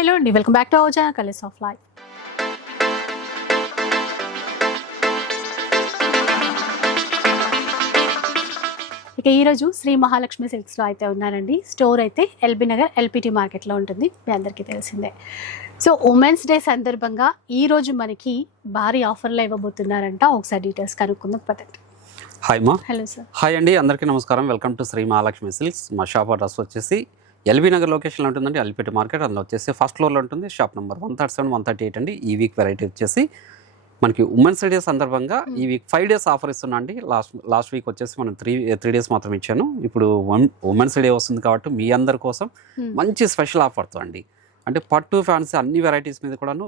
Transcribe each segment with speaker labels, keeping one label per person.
Speaker 1: Hello అండి welcome back to channel colours of life. ఇక ఈరోజు శ్రీ మహాలక్ష్మి సిల్క్స్లో అయితే ఉన్నారండి. స్టోర్ అయితే ఎల్బీ నగర్ ఎల్పిటి మార్కెట్లో ఉంటుంది. మీ అందరికీ తెలిసిందే. సో ఉమెన్స్ డే సందర్భంగా ఈ రోజు మనకి భారీ ఆఫర్లు ఇవ్వబోతున్నారంట. ఒకసారి డీటెయిల్స్ కనుక్కుందాం పదండి.
Speaker 2: హాయ్ మా
Speaker 1: హలో సార్.
Speaker 2: హాయ్ అండి అందరికీ నమస్కారం. Welcome to Shri Mahalakshmi silks. మా షాప్ అడ్రస్ వచ్చేసి ఎల్బీ నగర్ లొకేషన్లో ఉంటుందండి. అల్లిపేట మార్కెట్. అందులో వచ్చేసి ఫస్ట్ ఫ్లోర్లో ఉంటుంది. Shop number one thirty seven one thirty eight అండి. ఈ వీక్ వెరైటీ వచ్చేసి మనకి ఉమెన్స్ డే సందర్భంగా ఈ వీక్ ఫైవ్ డేస్ ఆఫర్ ఇస్తున్నా అండి. లాస్ట్ లాస్ట్ వీక్ వచ్చేసి మనం త్రీ త్రీ డేస్ మాత్రం ఇచ్చాను. ఇప్పుడు ఉమెన్స్ డే వస్తుంది కాబట్టి మీ అందరి కోసం. మంచి స్పెషల్ ఆఫర్తో అండి. అంటే పట్టు ఫ్యాన్సీ అన్ని వెరైటీస్ మీద కూడాను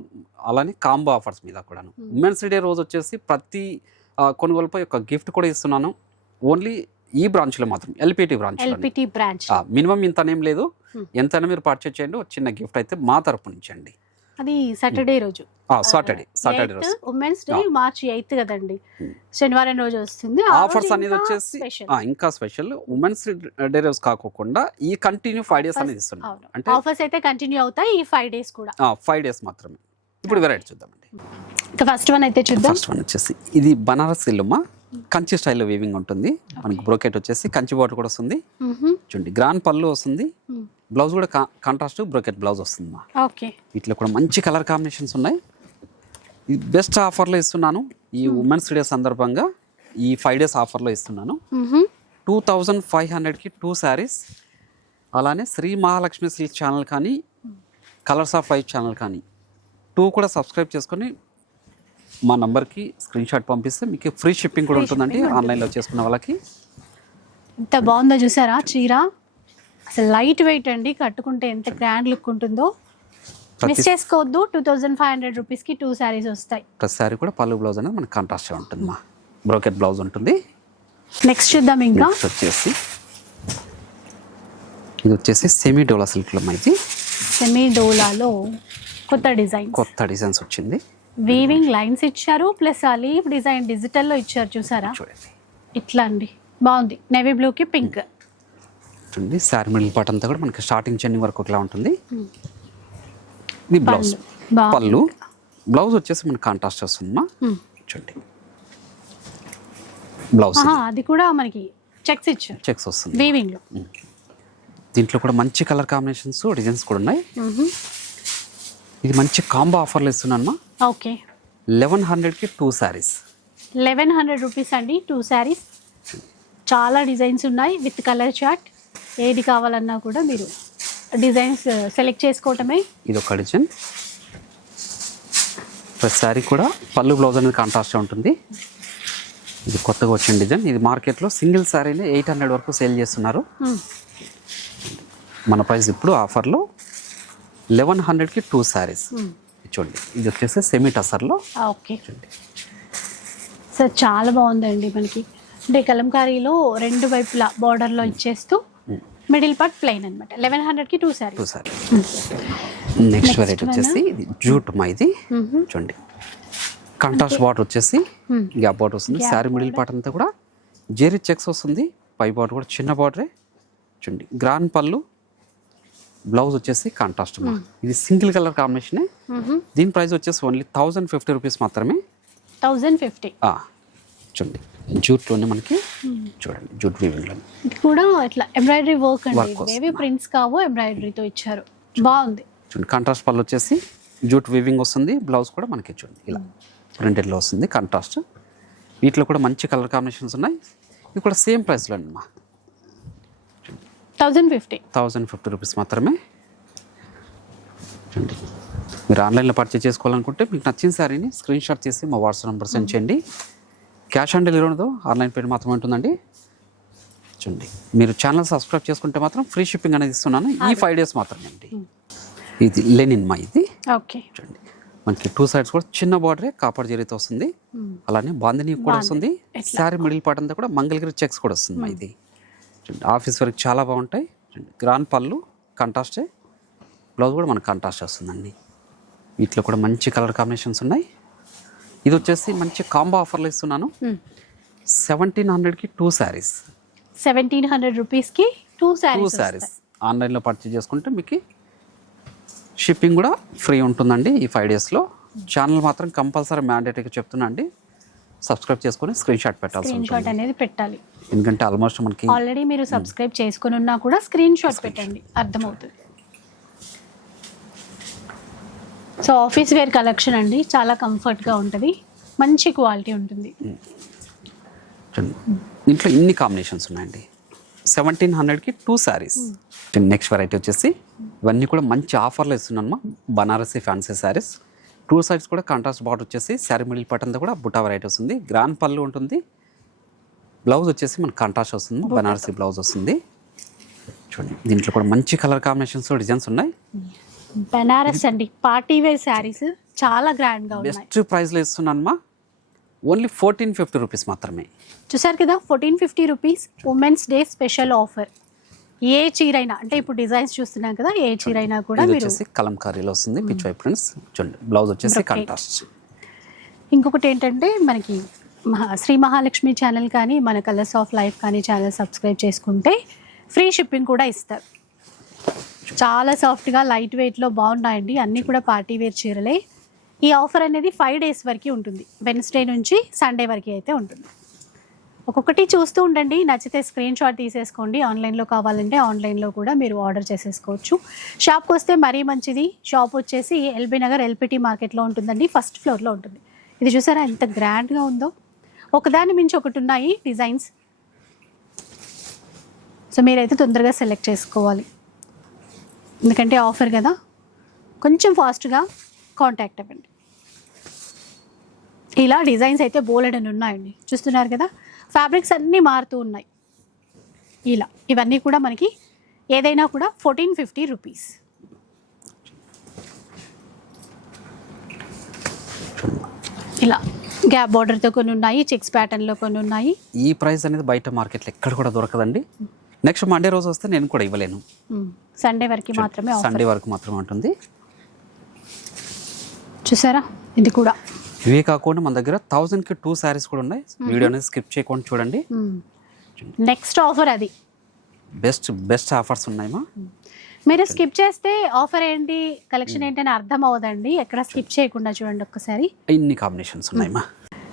Speaker 2: అలానే కాంబో ఆఫర్స్ మీద కూడాను. ఉమెన్స్ డే రోజు వచ్చేసి ప్రతి కొనుగోలుపై ఒక గిఫ్ట్ కూడా ఇస్తున్నాను. ఓన్లీ ఈ బ్రాంచ్లో మాత్రం LPT branch
Speaker 1: LPT branch.
Speaker 2: Minimum ఇంతనేం లేదు. ఎంతైనా మీరు పర్చేజ్ చేయండి ఒక చిన్న గిఫ్ట్ అయితే మా తరపు నుంచి అండి.
Speaker 1: అది సాటర్డే రోజు.
Speaker 2: సాటర్డే సాటర్డే రోజు.
Speaker 1: Women's day. మార్చ్ ఎయిత్ కదండి. శనివారం రోజు వస్తుంది.
Speaker 2: ఆఫర్స్ అనేది వచ్చేసి ఇంకా స్పెషల్ ఉమెన్స్ డే రోజు కాకుండా ఈ కంటిన్యూ ఫైవ్ డేస్ అనేది ఇస్తున్నాం. అంటే
Speaker 1: ఆఫర్స్ అయితే కంటిన్యూ అవుతాయి ఈ ఫైవ్ డేస్ కూడా.
Speaker 2: ఫైవ్ డేస్ మాత్రమే. ఇప్పుడు వెరైటీ చూద్దామండి.
Speaker 1: ఇక ఫస్ట్ వన్ అయితే చూద్దాం.
Speaker 2: ఫస్ట్ వన్ వచ్చేసి ఇది బనారస్ ఇల్లుమా కంచి స్టైల్లో వీవింగ్ ఉంటుంది. మనకి బ్రోకెట్ వచ్చేసి కంచి బాటర్ కూడా వస్తుంది. చూడండి గ్రాండ్ పళ్ళు వస్తుంది. బ్లౌజ్ కూడా కాంట్రాస్ట్ బ్రోకెట్ బ్లౌజ్ వస్తుంది మా
Speaker 1: ఓకే.
Speaker 2: వీటిలో కూడా మంచి కలర్ కాంబినేషన్స్ ఉన్నాయి. బెస్ట్ ఆఫర్లో ఇస్తున్నాను. ఈ ఉమెన్స్ డే సందర్భంగా ఈ ఫైవ్ డేస్ ఆఫర్లో ఇస్తున్నాను. టూ థౌజండ్ ఫైవ్ హండ్రెడ్కి టూ శారీస్ అలానే శ్రీ మహాలక్ష్మి సిల్క్ ఛానల్ కానీ కలర్స్ ఆఫ్ లైఫ్ ఛానల్ కానీ టూ కూడా సబ్స్క్రైబ్ చేసుకొని మా నంబర్కి స్క్రీన్ షాట్ పంపిస్తే మీకు ఫ్రీ షిప్పింగ్ కూడా ఉంటుందండి ఆన్లైన్లో చేసుకున్న వాళ్ళకి.
Speaker 1: ఎంత బాగుందో చూసారా చీర? అసలు లైట్ వెయిట్ అండి కట్టుకుంటే ఎంత గ్రాండ్ లుక్ ఉంటుందో. మిస్ చేసుకోవద్దు టూ థౌజండ్ ఫైవ్ హండ్రెడ్ రూపీస్కి టూ శారీస్ వస్తాయి.
Speaker 2: ప్రతి శారీ కూడా పళ్ళు బ్లౌజ్ అనేది మనకి కాంట్రాస్ట్ ఉంటుంది మా బ్రోకెట్ బ్లౌజ్ ఉంటుంది.
Speaker 1: నెక్స్ట్ చూద్దాం ఇంకా.
Speaker 2: వచ్చేసి ఇది వచ్చేసి సెమీ డోలా సిల్క్లో ఇది.
Speaker 1: సెమీ డోలాలో కొత్త డిజైన్
Speaker 2: కొత్త డిజైన్స్ వచ్చింది.
Speaker 1: వీవింగ్ లైన్స్ ఇచ్చారు ప్లస్ ఆ లీవ్ డిజైన్ డిజిటల్లో ఇచ్చారు చూసారా? ఇట్లా అండి. బాగుంది. నేవీ బ్లూకి పింక్
Speaker 2: చూడండి శారీ మిడిల్ పార్ట్ అంతా కూడా మనకి స్టార్టింగ్ చెన్నింగ్ వరకు ఒకలా ఉంటుంది. ఇది బ్లౌజ్
Speaker 1: పళ్ళు.
Speaker 2: బ్లౌజ్ వచ్చేసి మనకి కాంట్రాస్ట్ వస్తుందమ్మా. చూడండి. బ్లౌజ్
Speaker 1: అది కూడా మనకి చెక్స్ ఇచ్చారు.
Speaker 2: చెక్స్ వస్తుంది.
Speaker 1: వీవింగ్లో.
Speaker 2: దీంట్లో కూడా మంచి కలర్ కాంబినేషన్స్ డిజైన్స్ కూడా ఉన్నాయి. ఇది మంచి కాంబో ఆఫర్లు ఇస్తున్నాను
Speaker 1: ఓకే.
Speaker 2: లెవెన్ హండ్రెడ్కి two saris.
Speaker 1: Eleven hundred rupees అండి టూ శారీస్. చాలా డిజైన్స్ ఉన్నాయి విత్ కలర్ చార్ట్. ఏది కావాలన్నా కూడా మీరు డిజైన్స్ సెలెక్ట్ చేసుకోవటమే.
Speaker 2: ఇది ఒక డిజైన్. ప్రతి శారీ కూడా పళ్ళు బ్లౌజ్ అనేది కాంట్రాస్ట్ ఉంటుంది. ఇది కొత్తగా వచ్చిన డిజైన్. ఇది మార్కెట్లో సింగిల్ శారీని ఎయిట్ హండ్రెడ్ వరకు సేల్ చేస్తున్నారు.
Speaker 1: మ్మ్.
Speaker 2: మన ప్రైస్ ఇప్పుడు ఆఫర్లో లెవెన్ హండ్రెడ్కి టూ శారీస్.
Speaker 1: మ్మ్.
Speaker 2: చూడండి. ఇది వచ్చేసి సెమీ టసర్లో
Speaker 1: ఓకే. సార్ చాలా బాగుందండి మనకి. అంటే కలంకారీలో రెండు వైపులా బార్డర్లో ఇచ్చేస్తూ మిడిల్ పార్ట్ ప్లెయిన్ అనమాట లెవెన్ హండ్రెడ్కి two
Speaker 2: two
Speaker 1: saris
Speaker 2: sari next variety వచ్చేసి ఇది జూట్ మా ఇది. చూడండి. కంట్రాస్ట్ బాటర్ వచ్చేసి. గ్యాప్ బాటర్ వస్తుంది. శారీ మిడిల్ పార్ట్ అంతా కూడా జెరీ చెక్స్ వస్తుంది. పై బాటర్ కూడా చిన్న బాటరే చూడండి. గ్రాండ్ పళ్ళు బ్లౌజ్ వచ్చేసి కాంట్రాస్ట్ మా ఇది సింగిల్ కలర్ కాంబినేషనే దీని ప్రైస్ వచ్చేసి ఓన్లీ థౌజండ్ ఫిఫ్టీ రూపీస్ మాత్రమే.
Speaker 1: థౌజండ్ ఫిఫ్టీ
Speaker 2: చూడండి. జూట్లోనే మనకి చూడండి జూట్ వీవింగ్లో
Speaker 1: ఇది కూడా ఇట్లా ఎంబ్రాయిడరీ వర్క్ అండి. ప్రింట్స్ కావో ఎంబ్రాయిడరీతో ఇచ్చారు. బాగుంది.
Speaker 2: చూడండి కాంట్రాస్ట్ పళ్ళు వచ్చేసి జూట్ వీవింగ్ వస్తుంది బ్లౌజ్ కూడా మనకి చూడండి ఇలా ప్రింటెడ్లో వస్తుంది కాంట్రాస్ట్ వీటిలో కూడా మంచి కలర్ కాంబినేషన్స్ ఉన్నాయి. ఇది కూడా సేమ్ ప్రైస్లో అండి మా
Speaker 1: thousand fifty.
Speaker 2: Thousand fifty rupees మాత్రమే. చూడండి. మీరు ఆన్లైన్లో పర్చేస్ చేసుకోవాలనుకుంటే మీకు నచ్చిన శారీని స్క్రీన్ షాట్ చేసి మా వాట్సాప్ నెంబర్ సెండ్ చేయండి. క్యాష్ ఆన్ డెలివరీ ఉండదు ఆన్లైన్ పేమెంట్ మాత్రమే ఉంటుందండి. చూడండి. మీరు ఛానల్ సబ్స్క్రైబ్ చేసుకుంటే మాత్రం ఫ్రీ షిప్పింగ్ అనేది ఇస్తున్నాను. ఈ ఫైవ్ డేస్ మాత్రమే అండి. ఇది లెనిన్ మా ఇది.
Speaker 1: ఓకే.
Speaker 2: చూడండి. మనకి టూ సైడ్స్ కూడా చిన్న బార్డరే కాపర్ జరీతో వస్తుంది. అలానే బాందిని కూడా వస్తుంది. శారీ మిడిల్ పార్ట్ అంతా కూడా మంగళగిరి చెక్స్ కూడా వస్తుంది మా ఇది. ఆఫీస్ వరకు చాలా బాగుంటాయి. గ్రాండ్ పళ్ళు కంట్రాస్టే. బ్లౌజ్ కూడా మనకు కంట్రాస్ట్ వస్తుందండి వీటిలో కూడా మంచి కలర్ కాంబినేషన్స్ ఉన్నాయి. ఇది వచ్చేసి మంచి కాంబో ఆఫర్లు ఇస్తున్నాను. సెవెంటీన్ హండ్రెడ్కి టూ శారీస్.
Speaker 1: సెవెంటీన్ హండ్రెడ్ రూపీస్కి టూ
Speaker 2: టూ
Speaker 1: శారీస్.
Speaker 2: ఆన్లైన్లో పర్చేజ్ చేసుకుంటే మీకు షిప్పింగ్ కూడా ఫ్రీ ఉంటుందండి ఈ ఫైవ్ డేస్లో ఛానల్ మాత్రం కంపల్సరీ మ్యాండేటరీగా చెప్తున్నా అండి. సబ్స్క్రైబ్ చేసుకొని స్క్రీన్ షాట్ పెట్టాల్సి
Speaker 1: స్క్రీన్ షాట్ అనేది పెట్టాలి.
Speaker 2: ఎందుకంటే ఆల్మోస్ట్ మనకి
Speaker 1: ఆల్రెడీ మీరు సబ్స్క్రైబ్ చేసుకుని ఉన్నా కూడా స్క్రీన్ షాట్ పెట్టండి. అర్థమవుతుంది. సో ఆఫీస్ వేర్ కలెక్షన్ అండి. చాలా కంఫర్ట్గా ఉంటుంది. మంచి క్వాలిటీ ఉంటుంది.
Speaker 2: దీంట్లో ఇన్ని కాంబినేషన్స్ ఉన్నాయండి. సెవెంటీన్ హండ్రెడ్కి టూ శారీస్ నెక్స్ట్ వెరైటీ వచ్చేసి ఇవన్నీ కూడా మంచి ఆఫర్లో ఇస్తున్నాను Banarasi fancy saris two sides కూడా కాంట్రాస్ట్ బాట్ వచ్చేసి శారీ మిడిల్ పట్టంతో కూడా బుటా వెరైటీ వస్తుంది గ్రాండ్ పళ్ళు ఉంటుంది. బ్లౌజ్ వచ్చేసి మనకు కాంట్రాస్ట్ వస్తుంది బనారసి బ్లౌజ్ వస్తుంది. చూడండి దీంట్లో కూడా మంచి కలర్ కాంబినేషన్స్ డిజైన్స్ ఉన్నాయి.
Speaker 1: బెనారస్ అండి పార్టీ వేర్ శారీస్ చాలా గ్రాండ్గా ఉన్నాయి.
Speaker 2: బెస్ట్ ప్రైస్లో ఇస్తున్నానమ్మా. ఓన్లీ ఫోర్టీన్ ఫిఫ్టీ రూపీస్ మాత్రమే.
Speaker 1: చూసారు కదా fourteen fifty rupees women's day special offer ఏ చీర అయినా అంటే ఇప్పుడు డిజైన్స్ చూస్తున్నాం కదా ఏ చీర అయినా కూడా మీరు
Speaker 2: వచ్చేసి కలంకారీలో వస్తుంది పిచ్ వై ప్రింట్స్ చూడండి బ్లౌజ్ వచ్చేసి. కాంట్రాస్ట్
Speaker 1: ఇంకొకటి ఏంటంటే మనకి శ్రీ మహాలక్ష్మి ఛానల్ కానీ మన కలర్స్ ఆఫ్ లైఫ్ కానీ ఛానల్ సబ్స్క్రైబ్ చేసుకుంటే ఫ్రీ షిప్పింగ్ కూడా ఇస్తారు. చాలా సాఫ్ట్గా లైట్ వెయిట్లో బాగున్నాయండి. అన్నీ కూడా పార్టీ వేర్ చీరలే. ఈ ఆఫర్ అనేది ఫైవ్ డేస్ వరకు ఉంటుంది. వెన్స్డే నుంచి సండే వరకు అయితే ఉంటుంది. ఒక్కొక్కటి చూస్తూ ఉండండి. నచ్చితే స్క్రీన్ షాట్ తీసేసుకోండి. ఆన్లైన్లో కావాలంటే ఆన్లైన్లో కూడా మీరు ఆర్డర్ చేసేసుకోవచ్చు. షాప్కి వస్తే మరీ మంచిది. షాప్ వచ్చేసి ఎల్బీ నగర్ ఎల్పిటి మార్కెట్లో ఉంటుందండి. ఫస్ట్ ఫ్లోర్లో ఉంటుంది. ఇది చూసారా ఎంత గ్రాండ్గా ఉందో? ఒకదాని మించి ఒకటి ఉన్నాయి డిజైన్స్. సో మీరైతే తొందరగా సెలెక్ట్ చేసుకోవాలి. ఎందుకంటే ఆఫర్ కదా. కొంచెం ఫాస్ట్గా కాంటాక్ట్ అవ్వండి. ఇలా డిజైన్స్ అయితే బోలెడని ఉన్నాయండి. చూస్తున్నారు కదా? ఫ్యాబ్రిక్స్ అన్నీ మారుతూ ఉన్నాయి. ఇలా. ఇవన్నీ కూడా మనకి ఏదైనా కూడా ఫోర్టీన్ ఫిఫ్టీ రూపీస్. ఇలా. గ్యాప్ బార్డర్తో కొన్ని ఉన్నాయి చెక్స్ ప్యాటర్న్లో కొన్ని ఉన్నాయి
Speaker 2: ఈ ప్రైస్ అనేది బయట మార్కెట్లో ఎక్కడ కూడా దొరకదండి. నెక్స్ట్ మండే రోజు వస్తే నేను కూడా ఇవ్వలేను.
Speaker 1: సండే వరకు మాత్రమే
Speaker 2: సండే వరకు మాత్రమే ఉంటుంది.
Speaker 1: చూసారా? ఇది కూడా.
Speaker 2: ఇవే కాకుండా మన దగ్గర థౌజండ్కి టూ శారీస్ కూడా ఉన్నాయి. వీడియో అనేది స్కిప్ చేయకుండా చూడండి.
Speaker 1: నెక్స్ట్ ఆఫర్ అది.
Speaker 2: బెస్ట్ బెస్ట్ ఆఫర్స్ ఉన్నాయమ్మా.
Speaker 1: మీరు స్కిప్ చేస్తే ఆఫర్ ఏంటి? కలెక్షన్ ఏంటి అని అర్థం అవ్వదండి. ఎక్కడ స్కిప్ చేయకుండా చూడండి ఒక్కసారి.
Speaker 2: ఇన్ని కాంబినేషన్స్ ఉన్నాయమ్మా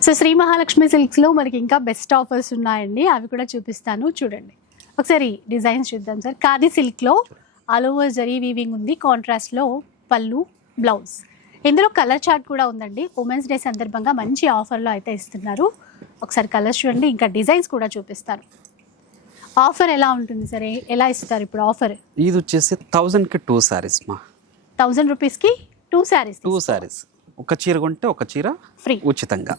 Speaker 1: సో శ్రీ మహాలక్ష్మి సిల్క్స్లో మనకి ఇంకా బెస్ట్ ఆఫర్స్ ఉన్నాయండి. అవి కూడా చూపిస్తాను. చూడండి. ఒకసారి డిజైన్స్ చూద్దాం సార్. ఖాదీ సిల్క్లో ఆల్ ఓవర్ జరీ వీవింగ్ ఉంది. కాంట్రాస్ట్లో పళ్ళు బ్లౌజ్ ఇందులో కలర్ చార్ట్ కూడా ఉందండి. ఉమెన్స్ డే సందర్భంగా మంచి ఆఫర్లో అయితే ఇస్తున్నారు. ఒకసారి కలర్స్ చూడండి. ఇంకా డిజైన్స్ కూడా చూపిస్తాను. ఆఫర్ ఎలా ఉంటుంది సరే? ఎలా ఇస్తారు ఇప్పుడు ఆఫర్?
Speaker 2: ఇది వచ్చేసి థౌజండ్కి టూ శారీస్ మా.
Speaker 1: థౌజండ్ రూపీస్కి టూ శారీస్
Speaker 2: టూ శారీస్ ఒక చీర కొంటే ఒక చీర
Speaker 1: ఫ్రీ
Speaker 2: ఉచితంగా.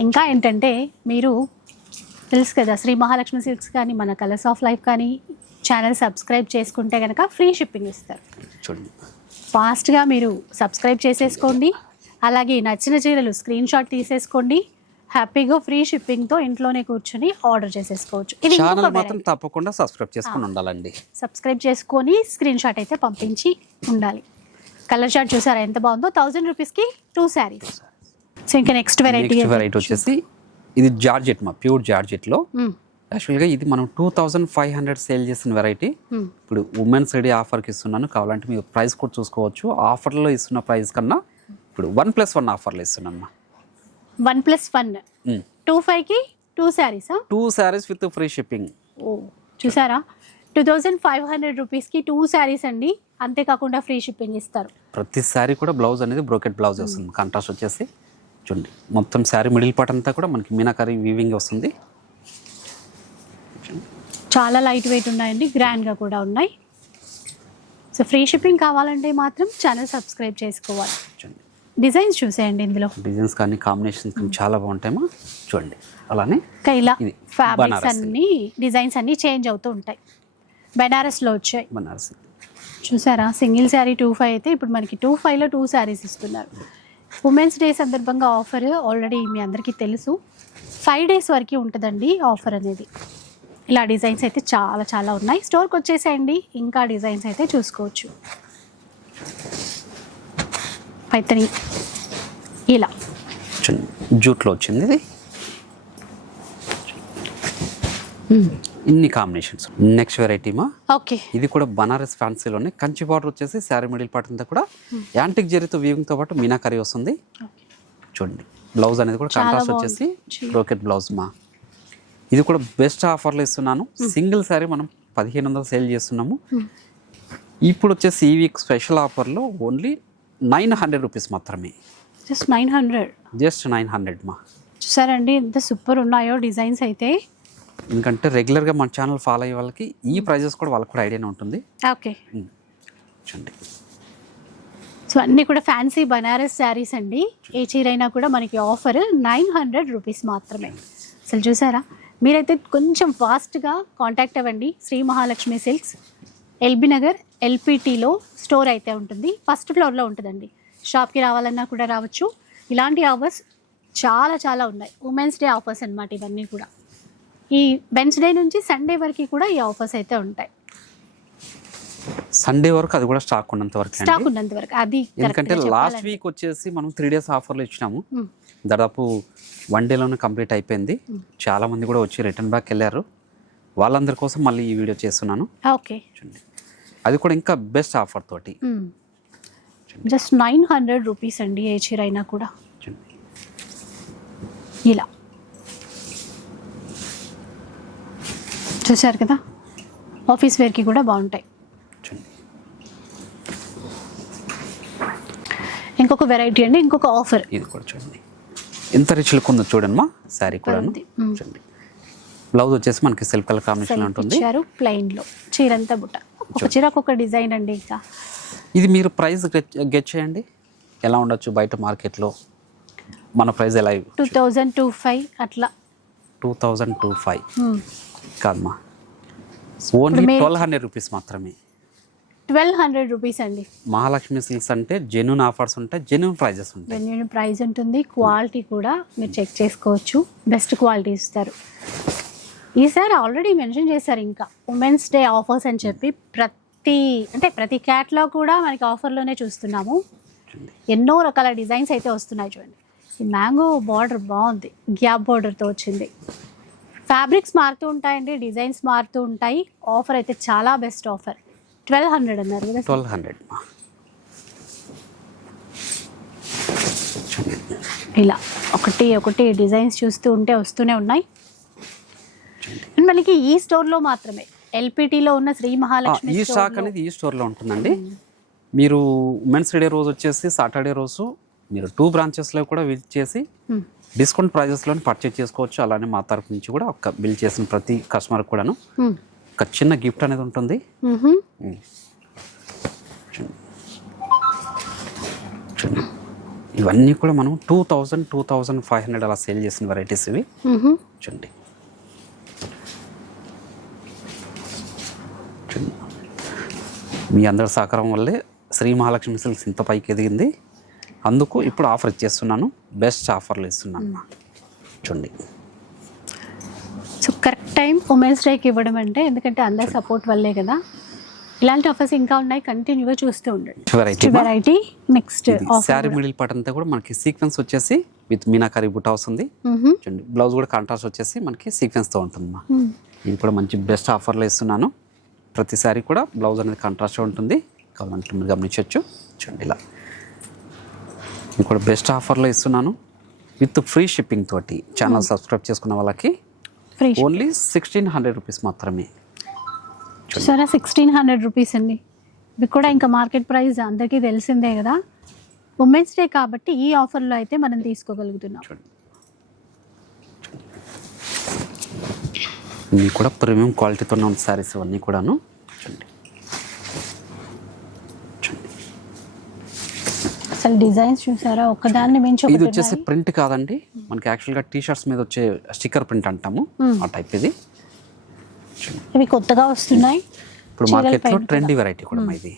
Speaker 1: ఇంకా ఏంటంటే మీరు తెలుసు కదా శ్రీ మహాలక్ష్మి సిల్క్స్ కానీ మన కలర్స్ ఆఫ్ లైఫ్ కానీ ఛానల్ సబ్స్క్రైబ్ చేసుకుంటే కనుక ఫ్రీ షిప్పింగ్ ఇస్తారు.
Speaker 2: చూడండి.
Speaker 1: ఫాస్ట్గా మీరు సబ్స్క్రైబ్ చేసేసుకోండి. అలాగే నచ్చిన చీరలు స్క్రీన్ షాట్ తీసేసుకోండి. హ్యాపీగా ఫ్రీ షిప్పింగ్తో ఇంట్లోనే కూర్చొని ఆర్డర్ చేసేసుకోవచ్చు. ఇది
Speaker 2: ఛానల్ మాత్రం తప్పకుండా సబ్స్క్రైబ్ చేసుకొని ఉండాలండి.
Speaker 1: సబ్స్క్రైబ్ చేసుకొని స్క్రీన్ షాట్ అయితే పంపించి ఉండాలి. కలర్ షాట్ చూసారా? ఎంత బాగుందో? థౌజండ్ రూపీస్కి టూ శారీస్. సో ఇంకా నెక్స్ట్ వెరైటీ
Speaker 2: నెక్స్ట్ వెరైటీ వచ్చేసి ఇది జార్జెట్ మా ప్యూర్ జార్జెట్లో. యాక్చువల్గా ఇది మనం two thousand five hundred sale చేసిన వెరైటీ ఇప్పుడు ఉమెన్స్ రెడీ ఆఫర్కి ఇస్తున్నాను. కావాలంటే మీరు ప్రైస్ కూడా చూసుకోవచ్చు. ఆఫర్లో ఇస్తున్న ప్రైస్ కన్నా ఇప్పుడు వన్ ప్లస్ వన్ ఆఫర్లో ఇస్తున్నాను
Speaker 1: వన్ ప్లస్ వన్. టూ ఫైవ్కి two శారీసా
Speaker 2: two saris with free shipping.
Speaker 1: ఓ చూసారా? టూ థౌజండ్ ఫైవ్ హండ్రెడ్ రూపీస్కి టూ శారీస్ అండి. అంతేకాకుండా ఫ్రీ షిప్పింగ్ ఇస్తారు.
Speaker 2: ప్రతి శారీ కూడా బ్లౌజ్ అనేది బ్రోకెట్ బ్లౌజ్ వస్తుంది. కాంట్రాస్ట్ వచ్చేసి చూడండి. మొత్తం శారీ మిడిల్ పార్ట్ అంతా కూడా మనకి మీనాకరీ వీవింగ్ వస్తుంది.
Speaker 1: చాలా లైట్ వెయిట్ ఉన్నాయండి. గ్రాండ్గా కూడా ఉన్నాయి. సో ఫ్రీ షిప్పింగ్ కావాలంటే మాత్రం ఛానల్ సబ్స్క్రైబ్ చేసుకోవాలి. డిజైన్స్ చూసేయండి ఇందులో.
Speaker 2: డిజైన్స్ కానీ కాంబినేషన్స్ కానీ చాలా బాగుంటాయమ్మా. చూడండి. అలానే ఇది
Speaker 1: ఫ్యాబ్రిక్స్. అన్నీ డిజైన్స్ అన్నీ చేంజ్ అవుతూ ఉంటాయి. బెనారస్లో వచ్చాయి.
Speaker 2: బనారసి.
Speaker 1: చూసారా? సింగిల్ శారీ టూ ఫైవ్ అయితే ఇప్పుడు మనకి టూ ఫైవ్లో టూ శారీస్ ఇస్తున్నారు. ఉమెన్స్ డే సందర్భంగా ఆఫర్ ఆల్రెడీ మీ అందరికీ తెలుసు. ఫైవ్ డేస్ వరకు ఉంటుందండి ఆఫర్ అనేది. ఇలా డిజైన్స్ అయితే చాలా చాలా ఉన్నాయి. స్టోర్కి వచ్చేసేయండి. ఇంకా డిజైన్స్ అయితే చూసుకోవచ్చు. పైతని. ఇలా.
Speaker 2: జూట్లో వచ్చింది ఇది. ఇన్ని కాంబినేషన్స్. Next వెరైటీమా
Speaker 1: okay.
Speaker 2: ఇది కూడా బనారస్ ఫ్యాన్సీలోనే. కంచి బార్డర్ వచ్చేసి శారీ మిడిల్ పార్ట్ అంతా కూడా. యాంటిక్ జరీతో వీవింగ్తో పాటు మీనాకరీ వస్తుంది. చూడండి బ్లౌజ్ అనేది కూడా కాంట్రాస్ట్. వచ్చేసి బ్రోకెట్ బ్లౌజ్ మా. ఇది కూడా బెస్ట్ ఆఫర్లో ఇస్తున్నాను. సింగిల్ శారీ మనం పదిహేను వందలు సేల్ చేస్తున్నాము. ఇప్పుడు వచ్చేసి ఈ వీక్ స్పెషల్ ఆఫర్లో ఓన్లీ నైన్ హండ్రెడ్ రూపీస్ మాత్రమే.
Speaker 1: Just nine hundred?
Speaker 2: Just nine hundred మా.
Speaker 1: చూసారండి ఎంత సూపర్ ఉన్నాయో డిజైన్స్ అయితే.
Speaker 2: ఎందుకంటే రెగ్యులర్గా మన ఛానల్ ఫాలో అయ్యే వాళ్ళకి ఈ ప్రైజెస్ కూడా వాళ్ళకి కూడా ఐడియానే ఉంటుంది.
Speaker 1: Okay
Speaker 2: um. చూడండి.
Speaker 1: సో అన్నీ కూడా ఫ్యాన్సీ బనారస్ శారీస్ అండి. ఏ చీర అయినా కూడా మనకి ఆఫర్ నైన్ హండ్రెడ్ రూపీస్ మాత్రమే. అసలు చూసారా? మీరైతే కొంచెం ఫాస్ట్గా కాంటాక్ట్ అవ్వండి. శ్రీ మహాలక్ష్మి సిల్క్స్ ఎల్బీ నగర్ ఎల్పిటిలో స్టోర్ అయితే ఉంటుంది. ఫస్ట్ ఫ్లోర్లో ఉంటుందండి. షాప్కి రావాలన్నా కూడా రావచ్చు. ఇలాంటి ఆఫర్స్ చాలా చాలా ఉన్నాయి. ఉమెన్స్ డే ఆఫర్స్ అన్నమాట ఇవన్నీ కూడా. ఈ వెన్స్డే నుంచి సండే వరకు కూడా ఈ ఆఫర్స్ అయితే ఉంటాయి.
Speaker 2: సండే వరకు అది కూడా స్టాక్ ఉన్నంత వరకు
Speaker 1: స్టాక్ ఉన్నంత వరకు. అది
Speaker 2: ఎందుకంటే లాస్ట్. వీక్ వచ్చేసి మనం త్రీ డేస్ ఆఫర్లు ఇచ్చినాము. దాదాపు వన్ డేలోనే కంప్లీట్ అయిపోయింది. చాలా మంది కూడా వచ్చి రిటర్న్ బ్యాక్ వెళ్ళారు. వాళ్ళందరి కోసం మళ్ళీ ఈ వీడియో చేస్తున్నాను.
Speaker 1: ఓకే.
Speaker 2: చూడండి. అది కూడా ఇంకా బెస్ట్ ఆఫర్ తోటి.
Speaker 1: జస్ట్ నైన్ హండ్రెడ్ రూపీస్ అండి ఏ చీర అయినా కూడా. ఇలా. చూసారు కదా? ఆఫీస్ వేర్కి కూడా బాగుంటాయి. ఇంకొక వెరైటీ అండి ఇంకొక ఆఫర్
Speaker 2: ఇది కూడా చూడండి. ఎంత రిచ్ లుక్ ఉందో చూడండి మా శారీ కూడా.
Speaker 1: మ్మ్.
Speaker 2: చూడండి. బ్లౌజ్ వచ్చేసి మనకి సెల్ఫ్ కలర్ కాంబినేషన్ ఉంటుంది.
Speaker 1: ఇచ్చారు ప్లెయిన్లో. చీర అంతా బుట్ట. ఒక చీర ఒక్కొక్క డిజైన్ అండి ఇంకా.
Speaker 2: ఇది మీరు ప్రైస్ గెట్ చేయండి. ఎలా ఉండొచ్చు బయట మార్కెట్లో? మన ప్రైస్ ఎలా
Speaker 1: టూ థౌజండ్ టూ ఫైవ్ అట్లా.
Speaker 2: Two thousand two five. కాదమ్మా. ఓన్లీ ట్వెల్వ్ హండ్రెడ్ రూపీస్ మాత్రమే.
Speaker 1: ట్వెల్వ్ హండ్రెడ్ రూపీస్ అండి.
Speaker 2: మహాలక్ష్మి సిల్క్స్ అంటే జెన్యున్ ఆఫర్స్ ఉంటాయి జెన్యున్ ప్రైజెస్ ఉంటాయి.
Speaker 1: జెన్యున్ ప్రైస్ ఉంటుంది క్వాలిటీ కూడా మీరు చెక్ చేసుకోవచ్చు. బెస్ట్ క్వాలిటీ ఇస్తారు. ఈసారి ఆల్రెడీ మెన్షన్ చేశారు ఇంకా. ఉమెన్స్ డే ఆఫర్స్ అని చెప్పి ప్రతి అంటే ప్రతి క్యాట్లో కూడా మనకి ఆఫర్లోనే చూస్తున్నాము. ఎన్నో రకాల డిజైన్స్ అయితే వస్తున్నాయి చూడండి. ఈ మ్యాంగో బార్డర్ బాగుంది. గ్యాప్ బార్డర్తో వచ్చింది. ఫ్యాబ్రిక్స్ మారుతూ ఉంటాయండి డిజైన్స్ మారుతూ ఉంటాయి. ఆఫర్ అయితే చాలా బెస్ట్ ఆఫర్ ట్వెల్వ్ హండ్రెడ్ అన్నారు కదా
Speaker 2: ట్వెల్వ్ హండ్రెడ్
Speaker 1: ఇలా ఒకటి ఒకటి డిజైన్స్ చూస్తూ ఉంటే వస్తూనే ఉన్నాయి. అండ్ మనకి ఈ స్టోర్లో మాత్రమే ఎల్పిటిలో ఉన్న శ్రీ మహాలక్ష్మి
Speaker 2: ఈ స్టాక్ అనేది ఈ స్టోర్లో ఉంటుందండి. మీరు ఉమెన్స్ డే రోజు వచ్చేసి సాటర్డే రోజు మీరు టూ బ్రాంచెస్లో కూడా విజిట్ చేసి. డిస్కౌంట్ ప్రైజెస్లో పర్చేజ్ చేసుకోవచ్చు. అలానే మా తరపు నుంచి కూడా ఒక బిల్ చేసిన ప్రతి కస్టమర్ కూడాను. ఒక చిన్న గిఫ్ట్ అనేది ఉంటుంది. ఇవన్నీ కూడా మనం two thousand two thousand five hundred అలా సేల్ చేసిన వెరైటీస్ ఇవి. చూడండి. మీ అందరి సహకారం వల్లే శ్రీ మహాలక్ష్మి సిల్క్స్ ఇంత పైకి ఎదిగింది. అందుకు ఇప్పుడు ఆఫర్ ఇచ్చేస్తున్నాను. బెస్ట్ ఆఫర్లు ఇస్తున్నాను చూడండి.
Speaker 1: సో కరెక్ట్ టైం ఉమెన్స్ డేకి ఇవ్వడం అంటే ఎందుకంటే అందరి సపోర్ట్ వల్లే కదా. ఇలాంటి ఆఫర్స్ ఇంకా ఉన్నాయి. కంటిన్యూగా చూస్తూ ఉండండి.
Speaker 2: Variety
Speaker 1: variety next
Speaker 2: sari middle part అంతా కూడా మనకి సీక్వెన్స్ వచ్చేసి విత్ మీనాకరీ బుట్ట వస్తుంది చూడండి. బ్లౌజ్ కూడా కాంట్రాస్ట్ వచ్చేసి మనకి సీక్వెన్స్తో ఉంటుంది ఇది కూడా మంచి బెస్ట్ ఆఫర్లో ఇస్తున్నాను ప్రతి శారీ కూడా బ్లౌజ్ అనేది కాంట్రాస్ట్ ఉంటుంది. కావాలంటే మీరు గమనించవచ్చు. చూడండి ఇలా. ఇది కూడా బెస్ట్ ఆఫర్లో ఇస్తున్నాను. విత్ ఫ్రీ షిప్పింగ్ తోటి ఛానల్ సబ్స్క్రైబ్ చేసుకున్న వాళ్ళకి
Speaker 1: free
Speaker 2: only sixteen hundred rupees మాత్రమే.
Speaker 1: సరే సిక్స్టీన్ హండ్రెడ్ రూపీస్ అండి. ఇది కూడా ఇంకా మార్కెట్ ప్రైస్ అందరికీ తెలిసిందే కదా. ఉమెన్స్ డే కాబట్టి ఈ ఆఫర్లో అయితే మనం తీసుకోగలుగుతున్నాం.
Speaker 2: ఇవి కూడా ప్రీమియం క్వాలిటీతో ఉన్న శారీస్ ఇవన్నీ కూడాను. చూడండి.
Speaker 1: అసలు డిజైన్స్ చూసారా? ఒకదాన్ని మించి
Speaker 2: ఇది వచ్చేసి. ప్రింట్ కాదండి. మనకి యాక్చువల్గా టీ షర్ట్స్ మీద వచ్చే స్టిక్కర్ ప్రింట్ అంటాము. ఆ టైప్ ఇది.
Speaker 1: ఇవి కొత్తగా వస్తున్నాయి.
Speaker 2: ఇప్పుడు మార్కెట్లో ట్రెండీ వెరైటీ కూడా ఇది.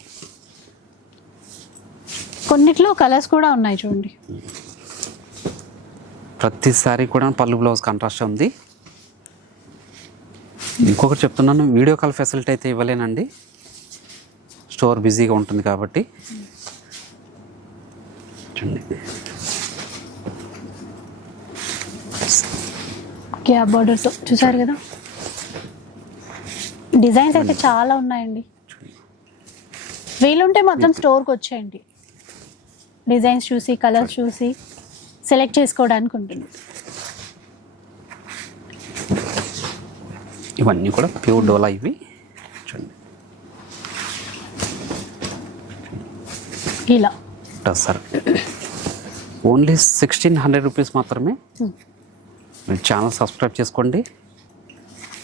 Speaker 1: కొన్నిట్లో కలర్స్ కూడా ఉన్నాయి చూడండి.
Speaker 2: ప్రతి సారీ కూడా పళ్ళు బ్లౌజ్ కాంట్రాస్ట్ ఉంది. ఇంకొకటి చెప్తున్నాను వీడియో కాల్ ఫెసిలిటీ అయితే ఇవ్వలేనండి. స్టోర్ బిజీగా ఉంటుంది కాబట్టి. చూడండి.
Speaker 1: గ్యాప్ బార్డర్తో చూసారు కదా? డిజైన్స్ అయితే చాలా ఉన్నాయండి. వీలుంటే మాత్రం స్టోర్కి వచ్చేయండి. డిజైన్స్ చూసి కలర్స్ చూసి సెలెక్ట్ చేసుకోవడానికి ఉంటుంది.
Speaker 2: ఇవన్నీ కూడా ప్యూర్ డోలా ఇవి. చూడండి.
Speaker 1: ఇలా.
Speaker 2: Sir. Only sixteen hundred rupees మాత్రమే. మీరు ఛానల్ సబ్స్క్రైబ్ చేసుకోండి.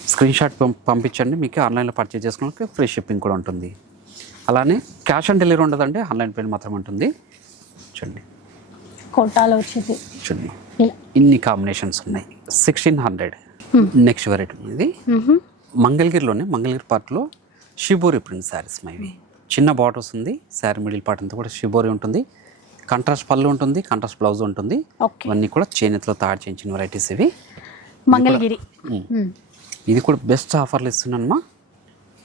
Speaker 2: స్క్రీన్ షాట్ పంపించండి. మీకు ఆన్లైన్లో పర్చేజ్ చేసుకోవడానికి ఫ్రీ షిప్పింగ్ కూడా ఉంటుంది. అలానే క్యాష్ ఆన్ డెలివరీ ఉండదండి. ఆన్లైన్ పేమెంట్ మాత్రమే ఉంటుంది. చూడండి.
Speaker 1: కొట్టాలో వచ్చేది.
Speaker 2: చూడండి. ఇన్ని కాంబినేషన్స్ ఉన్నాయి. Sixteen hundred. నెక్స్ట్ వెరైటీ ఇది. మంగళగిరిలోనే మంగళగిరి పార్ట్లో షిబోరి ప్రింట్ శారీస్ ఇవి చిన్న బార్డర్ వస్తుంది శారీ మిడిల్ పార్ట్ అంతా కూడా షిబోరి ఉంటుంది. కంట్రాస్ట్ పళ్ళు ఉంటుంది కంట్రాస్ట్ బ్లౌజ్ ఉంటుంది. ఇవన్నీ కూడా చేనేతలో తయారు చేయించిన వెరైటీస్ ఇవి.
Speaker 1: మంగళగిరి.
Speaker 2: ఇది కూడా బెస్ట్ ఆఫర్లు ఇస్తున్నానమ్మా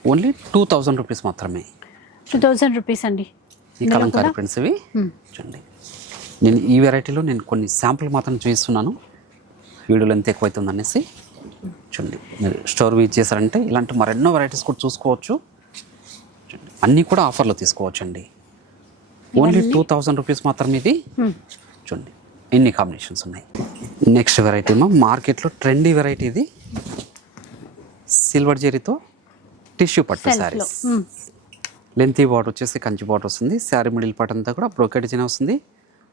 Speaker 2: ఓన్లీ టూ థౌజండ్ రూపీస్ మాత్రమే.
Speaker 1: టూ థౌజండ్ రూపీస్ అండి.
Speaker 2: ఈ కలంకారీ ప్రింట్స్ ఇవి. చూడండి. నేను ఈ వెరైటీలో నేను కొన్ని శాంపుల్ మాత్రం చూపిస్తున్నాను. వీడియోలో ఎంత ఎక్కువైతుంది అనేసి చూడండి. మీరు స్టోర్ విజిట్ చేశారంటే ఇలాంటి మరెన్నో వెరైటీస్ కూడా చూసుకోవచ్చు. చూడండి. అన్నీ కూడా ఆఫర్లో తీసుకోవచ్చు అండి ఓన్లీ టూ థౌజండ్ రూపీస్ మాత్రం ఇది.
Speaker 1: మ్.
Speaker 2: చూడండి. ఎన్ని కాంబినేషన్స్ ఉన్నాయి. నెక్స్ట్ వెరైటీ ఏమో మార్కెట్లో ట్రెండీ వెరైటీ ఇది. సిల్వర్ జెరీతో టిష్యూ పట్టు శారీస్
Speaker 1: మ్.
Speaker 2: లెంతీ బార్డర్ వచ్చేసి కంచి బార్డర్ వస్తుంది. శారీ మిడిల్ పార్ట్ అంతా కూడా బ్రోకెట్ డిజైన్ వస్తుంది.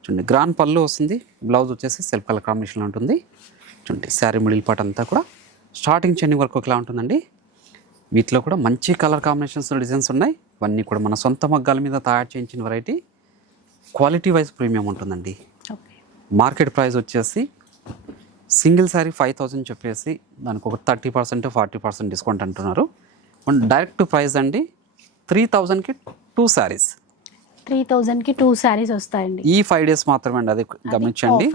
Speaker 2: చూడండి. గ్రాండ్ పళ్ళు వస్తుంది. బ్లౌజ్ వచ్చేసి సెల్ఫ్ కలర్ కాంబినేషన్లో ఉంటుంది. చూడండి శారీ మిడిల్ పార్ట్ అంతా కూడా స్టార్టింగ్ చెన్ని వరకు ఒకలా ఉంటుందండి. వీటిలో కూడా మంచి కలర్ కాంబినేషన్స్ డిజైన్స్ ఉన్నాయి. ఇవన్నీ కూడా మన సొంత మగ్గాల మీద తయారు చేయించిన వెరైటీ క్వాలిటీ వైజ్ ప్రీమియం ఉంటుందండి. మార్కెట్ ప్రైస్ వచ్చేసి సింగిల్ శారీ ఫైవ్ థౌసండ్ చెప్పేసి దానికి ఒక thirty percent forty percent discount అంటున్నారు. మన డైరెక్ట్ ప్రైస్ అండి త్రీ థౌజండ్కి టూ శారీస్
Speaker 1: త్రీ థౌజండ్కి టూ శారీస్ వస్తాయండి.
Speaker 2: ఈ ఫైవ్ డేస్ మాత్రమే అండి అది గమనించండి.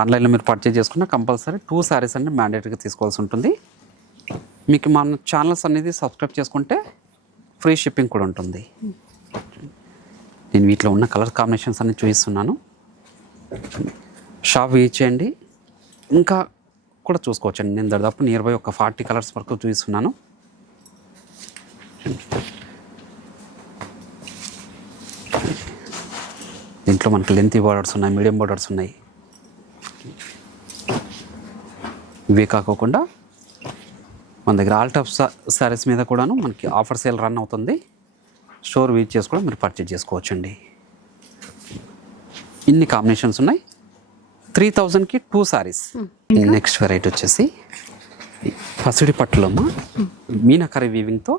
Speaker 2: ఆన్లైన్లో మీరు పర్చేజ్ చేసుకున్న కంపల్సరీ టూ శారీస్ అనేది మ్యాండేటరీగా తీసుకోవాల్సి ఉంటుంది. మీకు మన ఛానల్స్ అనేది సబ్స్క్రైబ్ చేసుకుంటే ఫ్రీ షిప్పింగ్ కూడా ఉంటుంది. నేను వీటిలో ఉన్న కలర్ కాంబినేషన్స్ అన్ని చూపిస్తున్నాను. షాప్ విజిట్ చేయండి. ఇంకా కూడా చూసుకోవచ్చండి. నేను దాదాపు నియర్ బై ఒక ఫార్టీ కలర్స్ వరకు చూపిస్తున్నాను. దీంట్లో మనకి లెంత్ బార్డర్స్ ఉన్నాయి మీడియం బార్డర్స్ ఉన్నాయి. ఇవే కాకోకుండా మన దగ్గర ఆల్ టాప్ శారీస్ మీద కూడాను మనకి ఆఫర్ సేల్ రన్ అవుతుంది. స్టోర్ విజిట్ చేసి కూడా మీరు పర్చేజ్ చేసుకోవచ్చండి. ఇన్ని కాంబినేషన్స్ ఉన్నాయి. త్రీ థౌజండ్కి టూ శారీస్. నెక్స్ట్ వెరైటీ వచ్చేసి పసిడి పట్టులమ్మ మీనాకరి వీవింగ్తో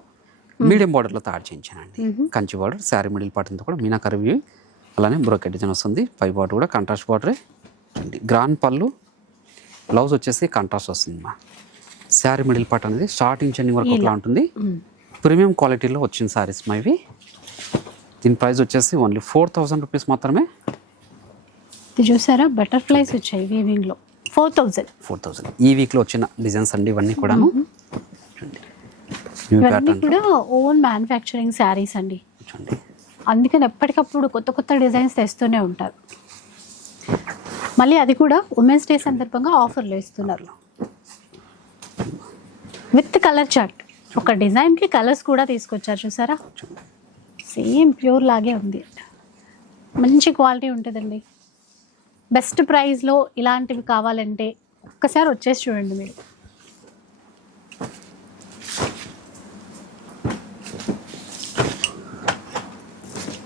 Speaker 2: మీడియం బార్డర్లో తయారు చేయించానండి. కంచి బార్డర్ శారీ మిడిల్ పార్ట్తో కూడా మీనాకరి వీవింగ్ అలానే బ్రోకెట్ డిజైన్ వస్తుంది. పై బార్డర్ కూడా కంట్రాస్ట్ బార్డరే చూడండి గ్రాండ్ పళ్ళు బ్లౌజ్ వచ్చేసి కంట్రాస్ట్ వస్తుంది మా శారీ మిడిల్ పార్ట్ అనేది స్టార్టింగ్ చెన్నింగ్ వరకు ఒకలా ఉంటుంది. ప్రీమియం క్వాలిటీలో వచ్చిన శారీస్ మా ఇవి. దీని ప్రైస్ వచ్చేసి ఓన్లీ ఫోర్ థౌజండ్ రూపీస్ మాత్రమే.
Speaker 1: ఇది చూసారా? బటర్ఫ్లైస్ వచ్చాయి వీవింగ్లో ఫోర్ థౌజండ్
Speaker 2: ఫోర్ థౌజండ్ ఈ వీక్లో వచ్చిన డిజైన్స్ అండి ఇవన్నీ కూడాను.
Speaker 1: ఇవన్నీ కూడా ఓన్ మ్యానుఫ్యాక్చరింగ్ శారీస్ అండి. అందుకని ఎప్పటికప్పుడు కొత్త కొత్త డిజైన్స్ తెస్తూనే ఉంటారు. మళ్ళీ అది కూడా ఉమెన్స్ డే సందర్భంగా ఆఫర్లు ఇస్తున్నారు. With colour chart. ఒక డిజైన్కి కలర్స్ కూడా తీసుకొచ్చారు చూసారా? సేమ్ ప్యూర్ లాగే ఉంది. మంచి క్వాలిటీ ఉంటుందండి. బెస్ట్ ప్రైస్లో ఇలాంటివి కావాలంటే ఒక్కసారి వచ్చేసి చూడండి మీరు.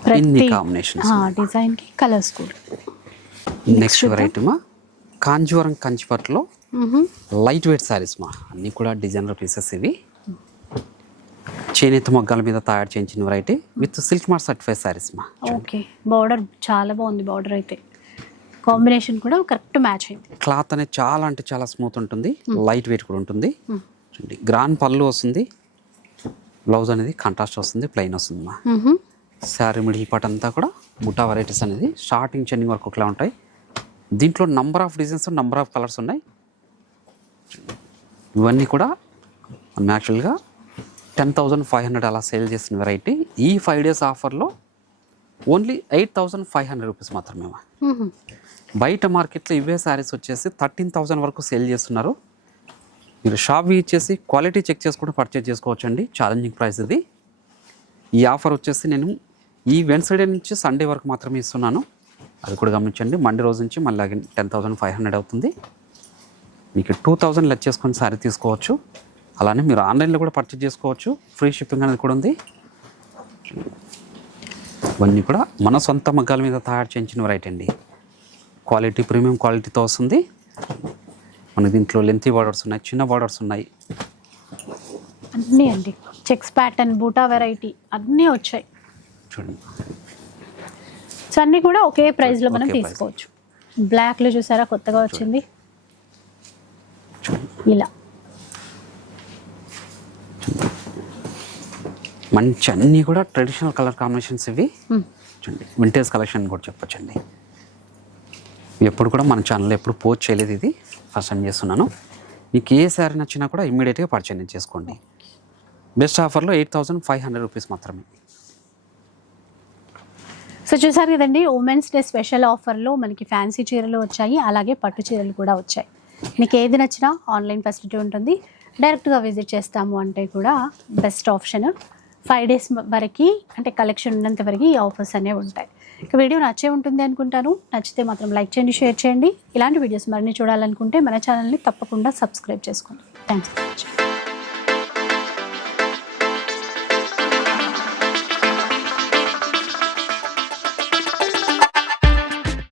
Speaker 1: ప్రతి డిజైన్కి కలర్స్ కూడా.
Speaker 2: నెక్స్ట్ వెరైటీ మా. కాంజీవరం కంచిపట్లో లైట్ వెయిట్ శారీస్ మా. అన్నీ కూడా డిజైనర్ పీసెస్ ఇవి. చేనేత మొగ్గాల మీద తయారు చేయించిన variety with silk mark certified saris మా.
Speaker 1: ఓకే. బార్డర్ చాలా బాగుంది బార్డర్ అయితే. కాంబినేషన్ కూడా కరెక్ట్ మ్యాచ్ అయింది.
Speaker 2: క్లాత్ అనేది చాలా అంటే చాలా స్మూత్ ఉంటుంది. లైట్ వెయిట్ కూడా ఉంటుంది. చూడండి. గ్రాండ్ పళ్ళు వస్తుంది. బ్లౌజ్ అనేది కాంట్రాస్ట్ వస్తుంది ప్లెయిన్ వస్తుంది మా. శారీ మిడిల్ పార్ట్ అంతా కూడా బుట్టా వెరైటీస్ అనేది స్టార్టింగ్ చెన్నింగ్ వరకు ఒకలా ఉంటాయి. దీంట్లో number of designs number of colours ఉన్నాయి. ఇవన్నీ కూడా మనం యాక్చువల్గా టెన్ థౌజండ్ ఫైవ్ హండ్రెడ్ అలా సేల్ చేసిన వెరైటీ ఈ ఫైవ్ డేస్ ఆఫర్లో only eight thousand five hundred rupees మాత్రమే. బయట మార్కెట్లో ఇవే శారీస్ వచ్చేసి థర్టీన్ థౌజండ్ వరకు సేల్ చేస్తున్నారు. మీరు షాప్ విజిట్ చేసి క్వాలిటీ చెక్ చేసుకుంటూ పర్చేజ్ చేసుకోవచ్చు అండి ఛాలెంజింగ్ ప్రైస్ ఇది. ఈ ఆఫర్ వచ్చేసి నేను ఈ వెన్స్డే నుంచి సండే వరకు మాత్రమే ఇస్తున్నాను. అది కూడా గమనించండి. మండే రోజు నుంచి మళ్ళీ టెన్ థౌసండ్ ఫైవ్ హండ్రెడ్ అవుతుంది. మీకు టూ థౌజండ్ లెస్ చేసుకొని సారీ తీసుకోవచ్చు. అలానే మీరు ఆన్లైన్లో కూడా పర్చేజ్ చేసుకోవచ్చు. ఫ్రీ షిప్పింగ్ అనేది కూడా ఉంది. ఇవన్నీ కూడా మన సొంత మగ్గాల మీద తయారు చేయించిన వెరైటీ అండి. క్వాలిటీ ప్రీమియం క్వాలిటీతో వస్తుంది. మన దీంట్లో లెంతీ బార్డర్స్ ఉన్నాయి చిన్న బార్డర్స్ ఉన్నాయి.
Speaker 1: అన్నీ అండి. చెక్స్ ప్యాటర్న్ బూటా వెరైటీ అన్నీ వచ్చాయి.
Speaker 2: చూడండి.
Speaker 1: సో అన్నీ కూడా ఒకే ప్రైస్లో మనం. తీసుకోవచ్చు. బ్లాక్లో చూసారా? కొత్తగా వచ్చింది. ఇలా.
Speaker 2: మంచి అన్నీ కూడా ట్రెడిషనల్ కలర్ కాంబినేషన్స్ ఇవి. చూడండి వింటేజ్ కలెక్షన్ కూడా చెప్పొచ్చండి. ఎప్పుడు కూడా మన ఛానల్లో ఎప్పుడు పోస్ట్ చేయలేదు ఇది. ఫస్ట్ టైం చేస్తున్నాను. మీకు ఏ శారీ నచ్చినా కూడా ఇమ్మీడియట్గా పర్చేజ్ చేసుకోండి బెస్ట్ ఆఫర్లో eight thousand five hundred rupees మాత్రమే.
Speaker 1: సో చూసారు కదండి ఉమెన్స్ డే స్పెషల్ ఆఫర్లో మనకి ఫ్యాన్సీ చీరలు వచ్చాయి అలాగే పట్టు చీరలు కూడా వచ్చాయి. మీకు ఏది నచ్చినా ఆన్లైన్ ఫెసిలిటీ ఉంటుంది. డైరెక్ట్గా విజిట్ చేస్తాము అంటే కూడా బెస్ట్ ఆప్షన్ ఫైవ్ డేస్ వరకు అంటే కలెక్షన్ ఉన్నంత వరకు ఈ ఆఫర్స్ అనేవి ఉంటాయి. ఇక వీడియో నచ్చే ఉంటుంది అనుకుంటాను. నచ్చితే మాత్రం లైక్ చేయండి షేర్ చేయండి. ఇలాంటి వీడియోస్ మరిన్ని చూడాలనుకుంటే మన ఛానల్ని తప్పకుండా సబ్స్క్రైబ్ చేసుకోండి. Thanks for watching